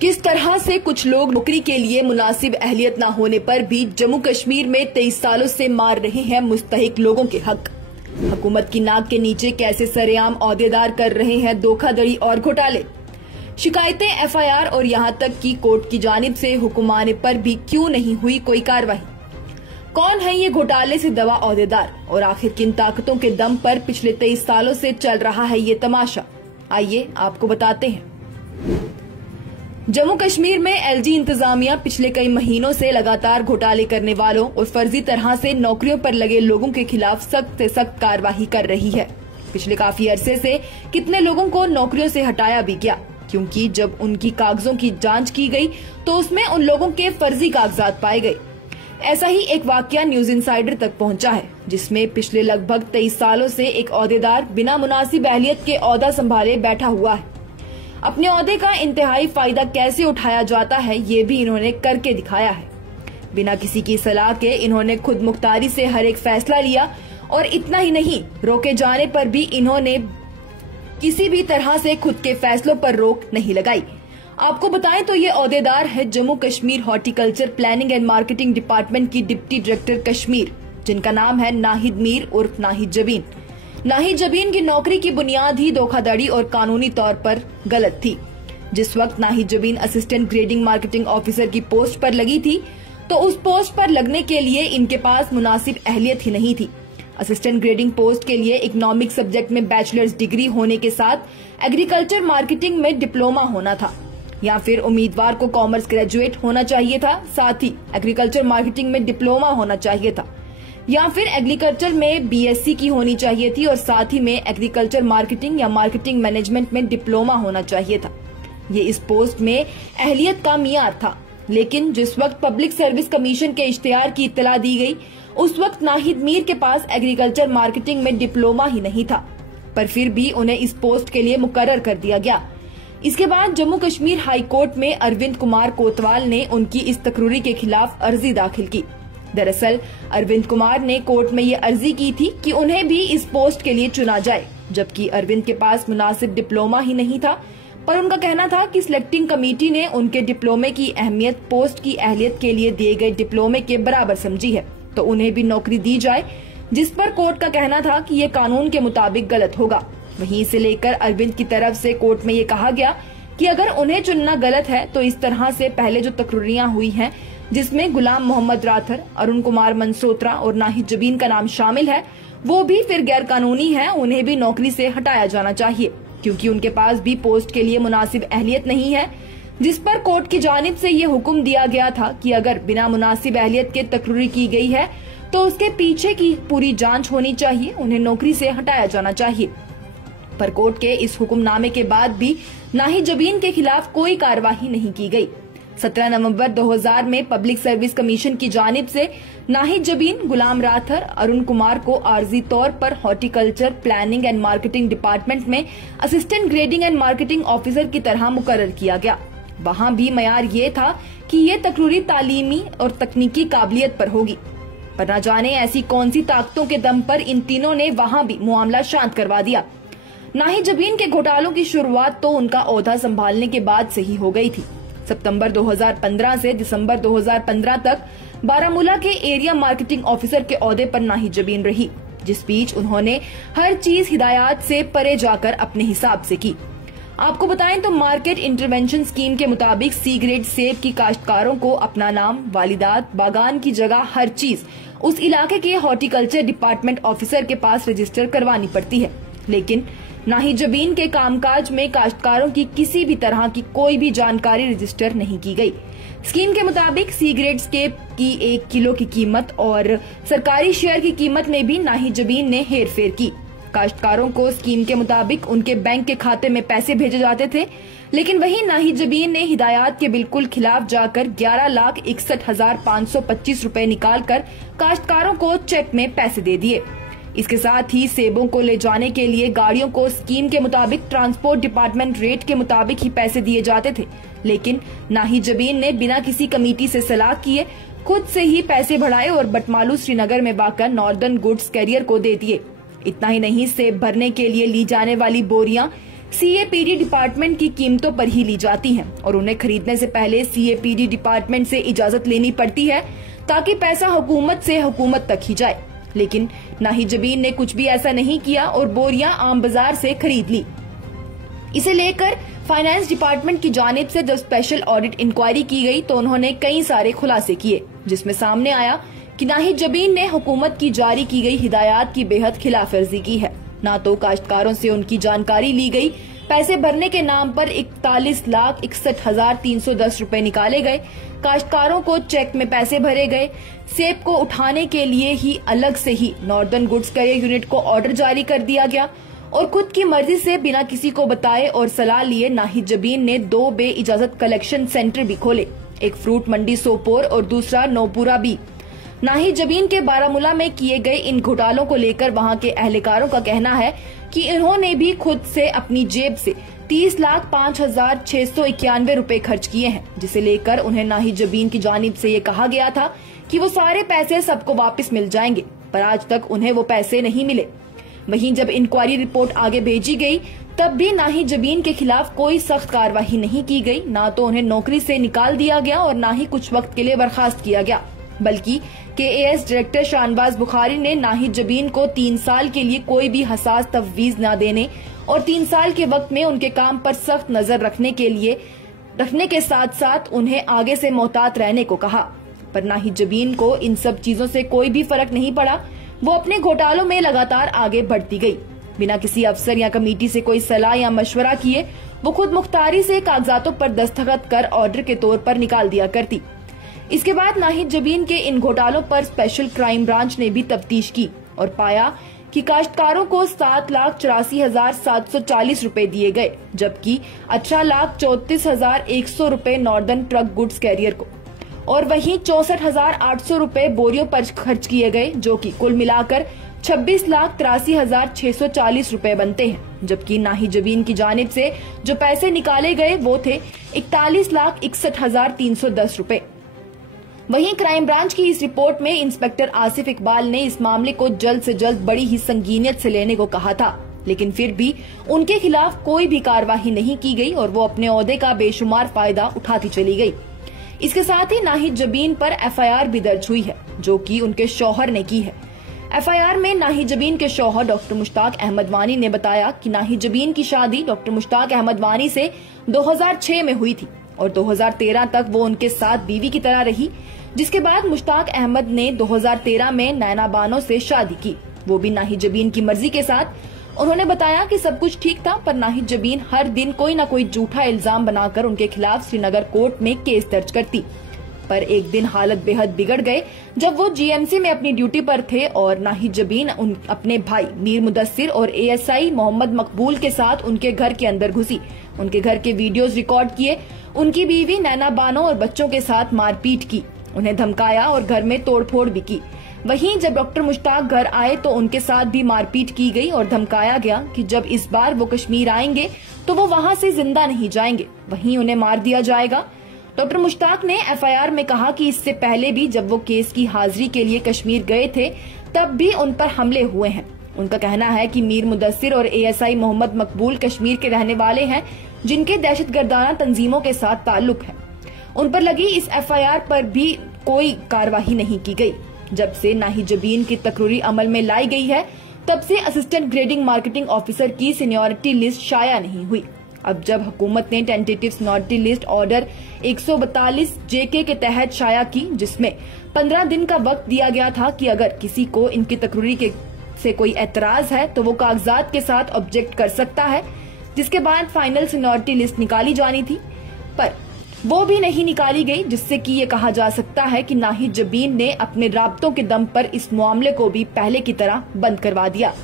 किस तरह से कुछ लोग नौकरी के लिए मुनासिब अहलियत न होने पर भी जम्मू कश्मीर में 23 सालों से मार रहे हैं मुस्तहिक लोगों के हक। हुकूमत की नाक के नीचे कैसे सरेआम ओहदेदार कर रहे हैं धोखाधड़ी और घोटाले। शिकायतें, एफआईआर और यहां तक कि कोर्ट की जानिब से हुक्म आने पर भी क्यों नहीं हुई कोई कार्रवाई। कौन है ये घोटाले से दवा ओहदेदार और आखिर किन ताकतों के दम पर पिछले 23 सालों से चल रहा है ये तमाशा। आइए आपको बताते हैं। जम्मू कश्मीर में एलजी इंतजामिया पिछले कई महीनों से लगातार घोटाले करने वालों और फर्जी तरह से नौकरियों पर लगे लोगों के खिलाफ सख्त से सख्त कार्रवाई कर रही है। पिछले काफी अरसे से कितने लोगों को नौकरियों से हटाया भी गया, क्योंकि जब उनकी कागजों की जांच की गई तो उसमें उन लोगों के फर्जी कागजात पाए गए। ऐसा ही एक वाकया न्यूज इनसाइडर तक पहुंचा है, जिसमें पिछले लगभग 23 सालों से एक ओहदेदार बिना मुनासिब अहलियत के ओहदा संभाले बैठा हुआ है। अपने ओहदे का इंतहाई फायदा कैसे उठाया जाता है ये भी इन्होंने करके दिखाया है। बिना किसी की सलाह के इन्होंने खुद मुख्तारी से हर एक फैसला लिया और इतना ही नहीं, रोके जाने पर भी इन्होंने किसी भी तरह से खुद के फैसलों पर रोक नहीं लगाई। आपको बताएं तो ये ओहदेदार है Jammu Kashmir horticulture planning and marketing department की डिप्टी डायरेक्टर कश्मीर, जिनका नाम है नाहिद मीर उर्फ नाहिद जबीन। नाहिद जबीन की नौकरी की बुनियाद ही धोखाधड़ी और कानूनी तौर पर गलत थी। जिस वक्त Nahid Jabeen assistant grading marketing officer की पोस्ट पर लगी थी, तो उस पोस्ट पर लगने के लिए इनके पास मुनासिब अहलियत ही नहीं थी। असिस्टेंट ग्रेडिंग पोस्ट के लिए इकोनॉमिक सब्जेक्ट में बैचलर्स डिग्री होने के साथ एग्रीकल्चर मार्केटिंग में डिप्लोमा होना था, या फिर उम्मीदवार को कॉमर्स ग्रेजुएट होना चाहिए था, साथ ही एग्रीकल्चर मार्केटिंग में डिप्लोमा होना चाहिए था, या फिर एग्रीकल्चर में बीएससी की होनी चाहिए थी और साथ ही में एग्रीकल्चर मार्केटिंग या मार्केटिंग मैनेजमेंट में डिप्लोमा होना चाहिए था। ये इस पोस्ट में अहलियत का मियार था। लेकिन जिस वक्त पब्लिक सर्विस कमीशन के इश्तिहार की इत्तला दी गई, उस वक्त नाहिद मीर के पास एग्रीकल्चर मार्केटिंग में डिप्लोमा ही नहीं था, पर फिर भी उन्हें इस पोस्ट के लिए मुकर्रर कर दिया गया। इसके बाद जम्मू कश्मीर हाई कोर्ट में अरविंद कुमार कोतवाल ने उनकी इस तकरीर के खिलाफ अर्जी दाखिल की। दरअसल अरविंद कुमार ने कोर्ट में ये अर्जी की थी कि उन्हें भी इस पोस्ट के लिए चुना जाए, जबकि अरविंद के पास मुनासिब डिप्लोमा ही नहीं था। पर उनका कहना था कि सिलेक्टिंग कमेटी ने उनके डिप्लोमे की अहमियत पोस्ट की अहलियत के लिए दिए गए डिप्लोमे के बराबर समझी है, तो उन्हें भी नौकरी दी जाए, जिस पर कोर्ट का कहना था कि ये कानून के मुताबिक गलत होगा। वहीं इसे लेकर अरविंद की तरफ से कोर्ट में ये कहा गया कि अगर उन्हें चुनना गलत है तो इस तरह से पहले जो तकरीरियां हुई हैं, जिसमें गुलाम मोहम्मद राथर, अरुण कुमार मनसोत्रा और नाहिद जबीन का नाम शामिल है, वो भी फिर गैर कानूनी है। उन्हें भी नौकरी से हटाया जाना चाहिए, क्योंकि उनके पास भी पोस्ट के लिए मुनासिब अहलियत नहीं है। जिस पर कोर्ट की जानिब से ये हुक्म दिया गया था कि अगर बिना मुनासिब अहलियत के तकरीर की गई है तो उसके पीछे की पूरी जांच होनी चाहिए, उन्हें नौकरी से हटाया जाना चाहिए। पर कोर्ट के इस हुक्मनामे के बाद भी नाहिद जबीन के खिलाफ कोई कार्रवाई नहीं की गई। 17 नवंबर 2000 में पब्लिक सर्विस कमीशन की जानिब से नाहिद जबीन, गुलाम राथर, अरुण कुमार को आर्जी तौर पर horticulture planning and marketing department में assistant grading and marketing officer की तरह मुकर्रर किया गया। वहां भी मयार ये था कि ये तकरीरी तालीमी और तकनीकी काबिलियत पर होगी, पर न जाने ऐसी कौन सी ताकतों के दम पर इन तीनों ने वहां भी मामला शांत करवा दिया। नाहिद जबीन के घोटालों की शुरुआत तो उनका ओहदा संभालने के बाद से ही हो गई थी। सितंबर 2015 से दिसंबर 2015 तक बारामूला के एरिया मार्केटिंग ऑफिसर के ओहदे पर नाहिद जबीन रही, जिस बीच उन्होंने हर चीज हिदायत से परे जाकर अपने हिसाब से की। आपको बताएं तो मार्केट इंटरवेंशन स्कीम के मुताबिक सी ग्रेड सेब की काश्तकारों को अपना नाम, वालिदात, बागान की जगह, हर चीज उस इलाके के हॉर्टिकल्चर डिपार्टमेंट ऑफिसर के पास रजिस्टर करवानी पड़ती है। लेकिन नाहिद जबीन के कामकाज में काश्तकारों की किसी भी तरह की कोई भी जानकारी रजिस्टर नहीं की गई। स्कीम के मुताबिक सी ग्रेड सेब की 1 किलो की कीमत और सरकारी शेयर की कीमत में भी नाहिद जबीन ने हेरफेर की। काश्तकारों को स्कीम के मुताबिक उनके बैंक के खाते में पैसे भेजे जाते थे, लेकिन वहीं नाहिद जबीन ने हिदायत के बिल्कुल खिलाफ जाकर 11,61,525 रूपए निकालकर काश्तकारों को चेक में पैसे दे दिए। इसके साथ ही सेबों को ले जाने के लिए गाड़ियों को स्कीम के मुताबिक ट्रांसपोर्ट डिपार्टमेंट रेट के मुताबिक ही पैसे दिए जाते थे, लेकिन नाहिद जबीन ने बिना किसी कमेटी से सलाह किए खुद से ही पैसे बढ़ाए और बटमालू श्रीनगर में बाकर नॉर्दर्न गुड्स कैरियर को दे दिए। इतना ही नहीं, सेब भरने के लिए ली जाने वाली बोरियां CAPD डिपार्टमेंट की कीमतों पर ही ली जाती हैं और उन्हें खरीदने से पहले CAPD डिपार्टमेंट से इजाजत लेनी पड़ती है ताकि पैसा हुकूमत से हुकूमत तक ही जाए। लेकिन नाहिद जबीन ने कुछ भी ऐसा नहीं किया और बोरियां आम बाजार से खरीद ली। इसे लेकर फाइनेंस डिपार्टमेंट की जानिब से जब स्पेशल ऑडिट इंक्वायरी की गई तो उन्होंने कई सारे खुलासे किए, जिसमें सामने आया कि नाहिद जबीन ने हुकूमत की जारी की गई हिदायत की बेहद खिलाफवर्जी की है। ना तो काश्तकारों से उनकी जानकारी ली गई, पैसे भरने के नाम पर 41,61,310 रुपए निकाले गए, काश्तकारों को चेक में पैसे भरे गए, सेब को उठाने के लिए ही अलग से ही नॉर्दर्न गुड्स कैरियर यूनिट को ऑर्डर जारी कर दिया गया और खुद की मर्जी से बिना किसी को बताए और सलाह लिए नाहिद जबीन ने 2 बे इजाजत कलेक्शन सेंटर भी खोले, एक फ्रूट मंडी सोपोर और दूसरा नौपुरा भी। नाहिद जबीन के बारामूला में किए गए इन घोटालों को लेकर वहां के अहलकारों का कहना है कि इन्होंने भी खुद से अपनी जेब से 30,05,691 रुपए खर्च किए हैं, जिसे लेकर उन्हें नाहिद जबीन की जानिब से ये कहा गया था कि वो सारे पैसे सबको वापस मिल जाएंगे, पर आज तक उन्हें वो पैसे नहीं मिले। वहीं जब इंक्वायरी रिपोर्ट आगे भेजी गई तब भी नाहिद जबीन के खिलाफ कोई सख्त कार्रवाई नहीं की गई, ना तो उन्हें नौकरी से निकाल दिया गया और न ही कुछ वक्त के लिए बर्खास्त किया गया, बल्कि KAS डायरेक्टर शाहनवाज बुखारी ने नाहिद जबीन को 3 साल के लिए कोई भी हसास तफवीज न देने और 3 साल के वक्त में उनके काम पर सख्त नजर रखने के साथ साथ उन्हें आगे से मोहतात रहने को कहा। पर नाहिद जबीन को इन सब चीजों से कोई भी फर्क नहीं पड़ा। वो अपने घोटालों में लगातार आगे बढ़ती गई, बिना किसी अफसर या कमेटी से कोई सलाह या मशवरा किए वो खुद मुख्तारी से कागजातों पर दस्तखत कर ऑर्डर के तौर पर निकाल दिया करती। इसके बाद नाहिद जबीन के इन घोटालों पर स्पेशल क्राइम ब्रांच ने भी तफ्तीश की और पाया कि काश्तकारों को 7,84,740 रुपए दिए गए, जबकि 18,34,100 रुपए नॉर्दर्न ट्रक गुड्स कैरियर को और वहीं 64,800 रुपए बोरियों पर खर्च किए गए, जो कि कुल मिलाकर 26,83,640 रुपए बनते हैं। जबकि नाहिद जबीन की जानिब से जो पैसे निकाले गए वो थे 41,61,310 रुपए। वहीं क्राइम ब्रांच की इस रिपोर्ट में इंस्पेक्टर आसिफ इकबाल ने इस मामले को जल्द से जल्द बड़ी ही संगीनियत से लेने को कहा था, लेकिन फिर भी उनके खिलाफ कोई भी कार्रवाई नहीं की गई और वो अपने ओहदे का बेशुमार फायदा उठाती चली गई। इसके साथ ही नाहिद जबीन पर FIR भी दर्ज हुई है, जो कि उनके शौहर ने की है। FIR में नाहिद जबीन के शौहर डॉक्टर मुश्ताक अहमद वानी ने बताया कि नाहिद जबीन की शादी डॉक्टर मुश्ताक अहमद वानी से 2006 में हुई थी और 2013 तक वो उनके साथ बीवी की तरह रही, जिसके बाद मुश्ताक अहमद ने 2013 में नैना बानो से शादी की, वो भी नाहिद जबीन की मर्जी के साथ। उन्होंने बताया कि सब कुछ ठीक था, पर नाहिद जबीन हर दिन कोई न कोई झूठा इल्जाम बनाकर उनके खिलाफ श्रीनगर कोर्ट में केस दर्ज करती। पर एक दिन हालत बेहद बिगड़ गए जब वो GMC में अपनी ड्यूटी पर थे और नाहिद जबीन अपने भाई मीर मुदस्सिर और ASI मोहम्मद मकबूल के साथ उनके घर के अंदर घुसी, उनके घर के वीडियोज रिकॉर्ड किए, उनकी बीवी नैना बानो और बच्चों के साथ मारपीट की, उन्हें धमकाया और घर में तोड़फोड़ भी की। वहीं जब डॉक्टर मुश्ताक घर आए तो उनके साथ भी मारपीट की गई और धमकाया गया कि जब इस बार वो कश्मीर आएंगे तो वो वहां से जिंदा नहीं जाएंगे, वहीं उन्हें मार दिया जाएगा। डॉक्टर मुश्ताक ने FIR में कहा कि इससे पहले भी जब वो केस की हाजिरी के लिए कश्मीर गए थे तब भी उन पर हमले हुए हैं। उनका कहना है कि मीर मुदस्सिर और ASI मोहम्मद मकबूल कश्मीर के रहने वाले हैं, जिनके दहशतगर्दाना तंजीमों के साथ ताल्लुक है। उन पर लगी इस FIR पर भी कोई कार्रवाई नहीं की गई। जब से नाहिद जबीन की तकरीरी अमल में लाई गई है तब से असिस्टेंट ग्रेडिंग मार्केटिंग ऑफिसर की सीनियरिटी लिस्ट शाया नहीं हुई। अब जब हुकूमत ने tentative seniority list order 142 JK के तहत शाया की, जिसमें 15 दिन का वक्त दिया गया था कि अगर किसी को इनकी तकरीरी से कोई एतराज है तो वो कागजात के साथ ऑब्जेक्ट कर सकता है, जिसके बाद फाइनल सीनियरिटी लिस्ट निकाली जानी थी, पर वो भी नहीं निकाली गई, जिससे कि ये कहा जा सकता है कि नाहिद जबीन ने अपने राब्तों के दम पर इस मामले को भी पहले की तरह बंद करवा दिया।